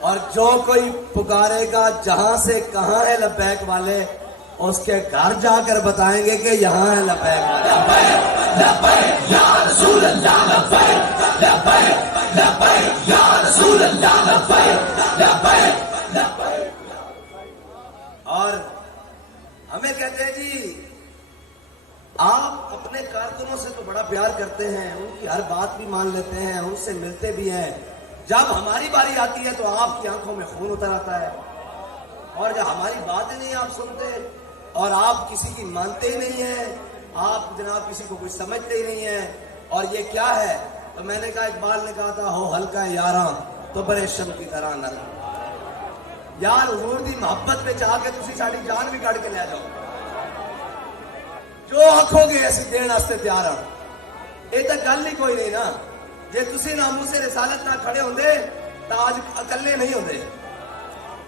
اور جو کوئی پکارے گا جہاں سے کہاں ہے لبیک والے، اس کے گھر جا کر بتائیں گے کہ یہاں ہے لبیک والے۔ لبیک لبیک یا رسول اللہ، لبیک لبیک لبیک یا رسول اللہ، لبیک لبیک لبیک۔ اور ہمیں کہتے ہیں جی آپ اپنے کارکنوں سے تو بڑا پیار کرتے ہیں، ان کی ہر بات بھی مان لیتے ہیں، ان سے ملتے بھی ہیں، جب ہماری باری آتی ہے تو آپ کی آنکھوں میں خون اتر آتا ہے، اور جب ہماری بات ہی نہیں آپ سنتے اور آپ کسی کی مانتے ہی نہیں ہیں، آپ جناب کسی کو کچھ سمجھتے ہی نہیں ہیں، اور یہ کیا ہے؟ تو میں نے کہا اقبال نے کہا تھا ہو ہلکا یاراں تو بڑے شم کی طرح نرم۔ یار حضور دی محبت میں چاہ کے تسی ساری جان بھی کٹ کے لے جاؤ، جو آکھو گے اسی دین واسطے تیار ہاں۔ یہ تو گل ہی کوئی نہیں نا، جے تسی ناموس رسالت نہ کھڑے ہوندے تو آج اکلے نہیں ہوندے،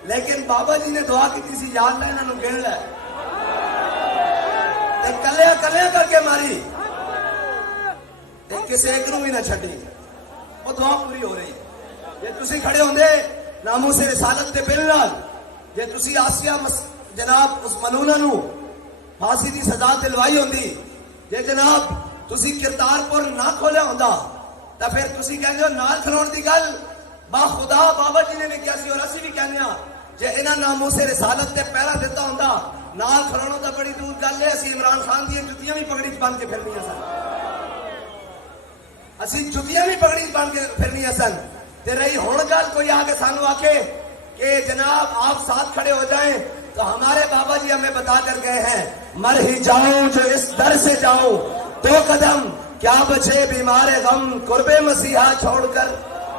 لیکن بابا جی نے دعا کی سی یاد لے انہوں گن لے کلیا کلیا کر کے ماری، کسی ایک نو بھی نہ چھڈی، وہ دعا پوری ہو رہی۔ جے تسی کھڑے ہوندے ناموس رسالت دے بل نال، جے تسی آسیہ جناب اس منونہ نو پھانسی دی سزا دلوائی ہوندی، جے جناب تسی کرتارپور نہ کھولیا ہوندا تو پھر تسی کہندے ہو نال کھلون دی گل با خدا بابا جی نے بھی کیا سی اور اسی بھی کہنے ہاں، جے انہاں ناموس رسالت تے پہرا دیتا ہوندا نال کھلونوں تو بڑی دور گل ہے، اسی عمران خان دی جتیاں بھی پگڑی چ بن کے پھرنیاں سن، اسی جتیاں بھی پگڑی چ بن کے پھرنیاں سن۔ تے رہی ہن گل کوئی آ کے سانو آکے کہ جناب آپ ساتھ کھڑے ہو جائیں، تو ہمارے بابا جی ہمیں بتا کر گئے ہیں مر ہی جاؤں جو اس در سے جاؤں، دو قدم کیا بچے بیمار غم قرب مسیحا چھوڑ کر۔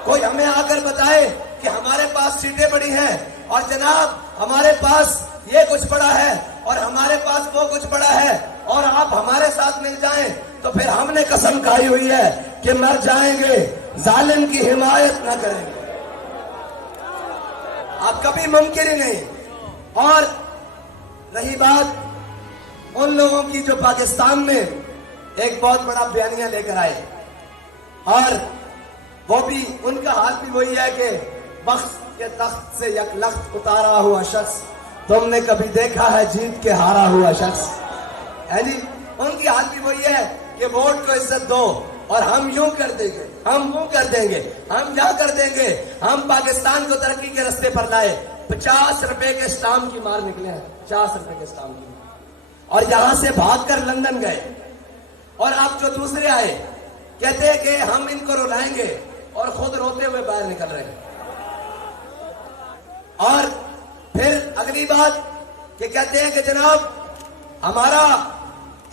کوئی ہمیں آ کر بتائے کہ ہمارے پاس سیٹیں بڑی ہیں اور جناب ہمارے پاس یہ کچھ پڑا ہے اور ہمارے پاس وہ کچھ پڑا ہے، اور آپ ہمارے ساتھ مل جائیں تو پھر ہم نے قسم کھائی ہوئی ہے کہ مر جائیں گے ظالم کی حمایت نہ کریں گے، آپ کبھی ممکن ہی نہیں۔ اور رہی بات ان لوگوں کی جو پاکستان میں ایک بہت بڑا بیانیہ لے کر آئے، اور وہ بھی ان کا حال بھی وہی ہے کہ بخت کے تخت سے یک لخت اتارا ہوا شخص تم نے کبھی دیکھا ہے جیت کے ہارا ہوا شخص ہے جی، ان کی حال بھی وہی ہے کہ ووٹ کو عزت دو اور ہم یوں کر دیں گے، ہم وہ کر دیں گے، ہم یہاں کر دیں گے، ہم پاکستان کو ترقی کے رستے پر لائے۔ 50 روپے کے اسٹامپ کی مار نکلے ہیں، 50 روپے کے اسٹامپ کی مار، اور یہاں سے بھاگ کر لندن گئے، اور آپ جو دوسرے آئے کہتے ہیں کہ ہم ان کو رلائیں گے اور خود روتے ہوئے باہر نکل رہے ہیں۔ اور پھر اگلی بات کہ کہتے ہیں کہ جناب ہمارا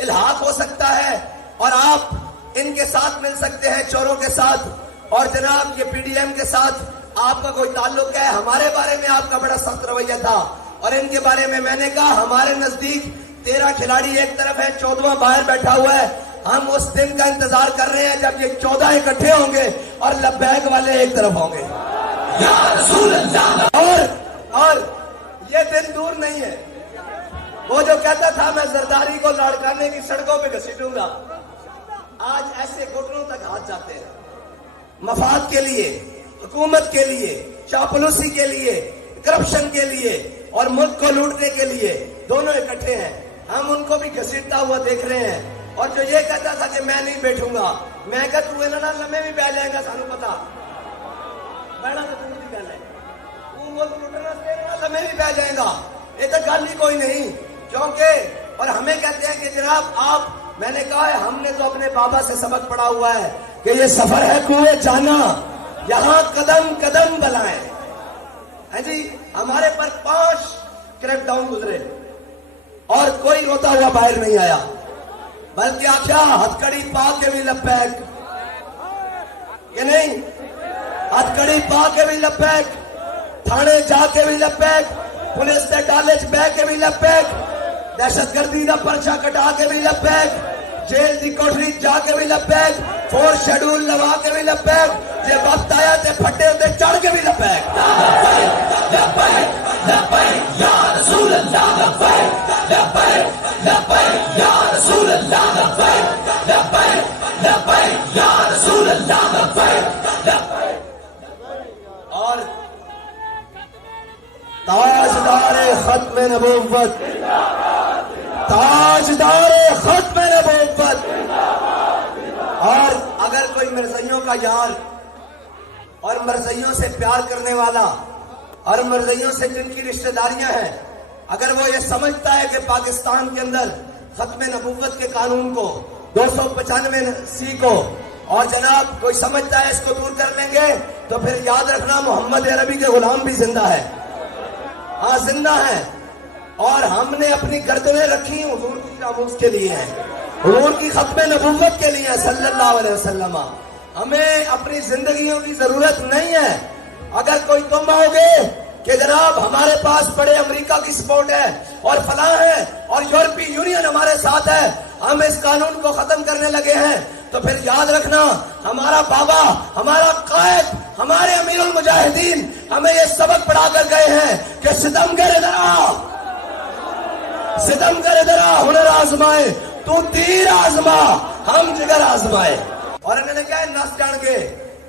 الحاق ہو سکتا ہے اور آپ ان کے ساتھ مل سکتے ہیں، چوروں کے ساتھ، اور جناب یہ پی ڈی ایم کے ساتھ آپ کا کوئی تعلق ہے۔ ہمارے بارے میں آپ کا بڑا سخت رویہ تھا، اور ان کے بارے میں نے کہا ہمارے نزدیک 13 کھلاڑی ایک طرف ہے، 14واں باہر بیٹھا ہوا ہے، ہم اس دن کا انتظار کر رہے ہیں جب یہ 14 اکٹھے ہوں گے اور لبیک والے ایک طرف ہوں گے یا رسول اللہ۔ اور یہ دن دور نہیں ہے، وہ جو کہتا تھا میں زرداری کو لاڑکانے کی سڑکوں پہ گھسیٹوں گا، آج ایسے گھٹنوں تک ہاتھ جاتے ہیں، مفاد کے لیے، حکومت کے لیے، چاپلوسی کے لیے، کرپشن کے لیے اور ملک کو لوٹنے کے لیے، دونوں اکٹھے ہیں۔ ہم ان کو بھی گھسیٹتا ہوا دیکھ رہے ہیں، اور جو یہ کہتا تھا کہ میں نہیں بیٹھوں گا، میں کہ تو انہاں لمے بھی بہ جائے گا، سانو پتا بہنا تو دور کی گل ہے، تو ملک لوٹنا سے لمے بھی بہ جائے گا، یہ تو گل ہی کوئی نہیں۔ کیونکہ اور ہمیں کہتے ہیں کہ جناب آپ، میں نے کہا ہے ہم نے تو اپنے بابا سے سبق پڑھا ہوا ہے کہ یہ سفر ہے کوئے جانا، یہاں قدم قدم بلائیں، ہے جی۔ ہمارے پر 5 کریک ڈاؤن گزرے اور کوئی روتا ہوا باہر نہیں آیا، بلکہ آخیا ہتھکڑی پا کے بھی لبیک، کہ نہیں، ہتھکڑی پا کے بھی لبیک، تھانے جا کے بھی لبیک، پولیس کے ڈالے چ بہ کے بھی لبیک، دہشت گردی کا پرچہ کٹا کے بھی لبیک، جیل کی کوٹری جا کے بھی لبیک، 4 شیڈول لوا کے بھی لبیک، جے وقت آیا تے پھٹے تے چڑھ کے بھی لبیک۔ لبیک لبیک یا رسول اللہ، لبیک لبیک لبیک یا رسول اللہ، لبیک لبیک لبیک یا رسول اللہ، لبیک لبیک۔ اور تاجدار ختم نبوت، تاجدار ختم نبوت. اور اگر کوئی مرزائیوں کا یار اور مرزائیوں سے پیار کرنے والا اور مرزائیوں سے جن کی رشتہ داریاں ہیں، اگر وہ یہ سمجھتا ہے کہ پاکستان کے اندر ختم نبوت کے قانون کو 295 کو اور جناب کوئی سمجھتا ہے اس کو دور کر لیں گے، تو پھر یاد رکھنا محمد عربی کے غلام بھی زندہ ہے. ہاں زندہ ہے. اور ہم نے اپنی گردنیں رکھی حضور کی ناموس کے لیے ہیں، حضور کی ختم نبوت کے لیے صلی اللہ علیہ وسلم. ہمیں اپنی زندگیوں کی ضرورت نہیں ہے. اگر کوئی تم آؤ گے کہ جناب ہمارے پاس بڑے امریکہ کی سپورٹ ہے اور فلاں ہے اور یورپی یونین ہمارے ساتھ ہے، ہم اس قانون کو ختم کرنے لگے ہیں، تو پھر یاد رکھنا ہمارا بابا، ہمارا قائد، ہمارے امیر المجاہدین ہمیں یہ سبق پڑھا کر گئے ہیں کہ ستم کرے ذرا، ستم کرے ذرا ہنر آزمائے، تو تیر آزما ہم جگر آزمائے. اور انہوں نے کیا نس جان کے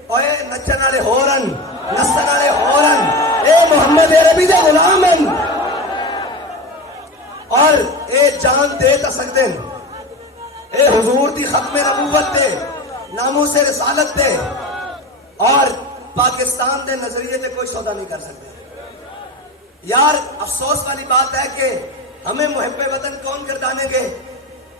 اوے نچن والے ہورن، نسن والے ہورن، اے محمد عربی دے غلام ہیں اور اے جان دے تا سکتے ہیں، اے حضور دی ختم نبوت دے، ناموس رسالت دے، اور پاکستان دے نظریے تے کوئی سودا نہیں کر سکتے. یار افسوس والی بات ہے کہ ہمیں محب وطن کون گردانے گے؟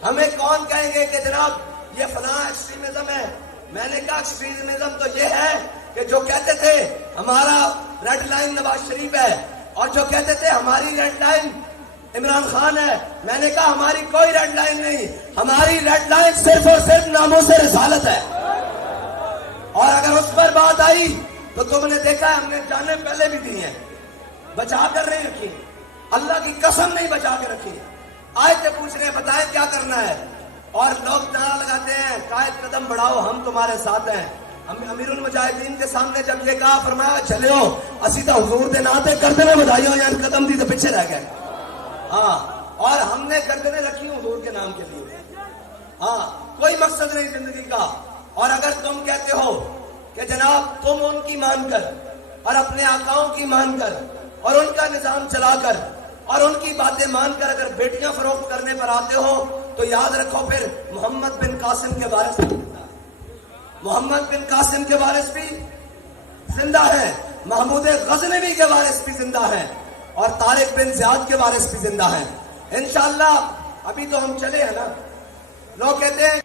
ہمیں کون کہیں گے کہ جناب یہ فلاں ایکسٹریمزم ہے؟ میں نے کہا ایکسٹریمزم تو یہ ہے کہ جو کہتے تھے ہمارا ریڈ لائن نواز شریف ہے اور جو کہتے تھے ہماری ریڈ لائن عمران خان ہے، میں نے کہا ہماری کوئی ریڈ لائن نہیں، ہماری ریڈ لائن صرف اور صرف ناموس رسالت ہے. اور اگر اس پر بات آئی تو تم نے دیکھا ہم نے جانیں پہلے بھی دی ہیں، بچا کر نہیں رکھی، اللہ کی قسم نہیں بچا کے رکھی. آئے تھے پوچھ رہے ہیں بتائیں کیا کرنا ہے، اور لوگ نعرہ لگاتے ہیں قائد قدم بڑھاؤ ہم تمہارے ساتھ ہیں. امیر المجاہدین کے سامنے جب یہ کہا فرمایا چلو اسی تو حضور دے نام تے گردنیں بدھائیو یار قدم دی تو پیچھے رہ گئے. ہاں اور ہم نے گردنیں رکھی حضور کے نام کے لیے. ہاں کوئی مقصد نہیں زندگی کا. اور اگر تم کہتے ہو کہ جناب تم ان کی مان کر اور اپنے آقاؤں کی مان کر اور ان کا نظام چلا کر اور ان کی باتیں مان کر اگر بیٹیاں فروخت کرنے پر آتے ہو تو یاد رکھو پھر محمد بن قاسم کے وارث بھی، محمد بن قاسم کے وارث بھی زندہ ہیں، محمود غزنوی کے وارث بھی زندہ ہیں، اور طارق بن زیاد کے وارث بھی زندہ ہیں. انشاءاللہ ابھی تو ہم چلے ہیں نا. لوگ کہتے ہیں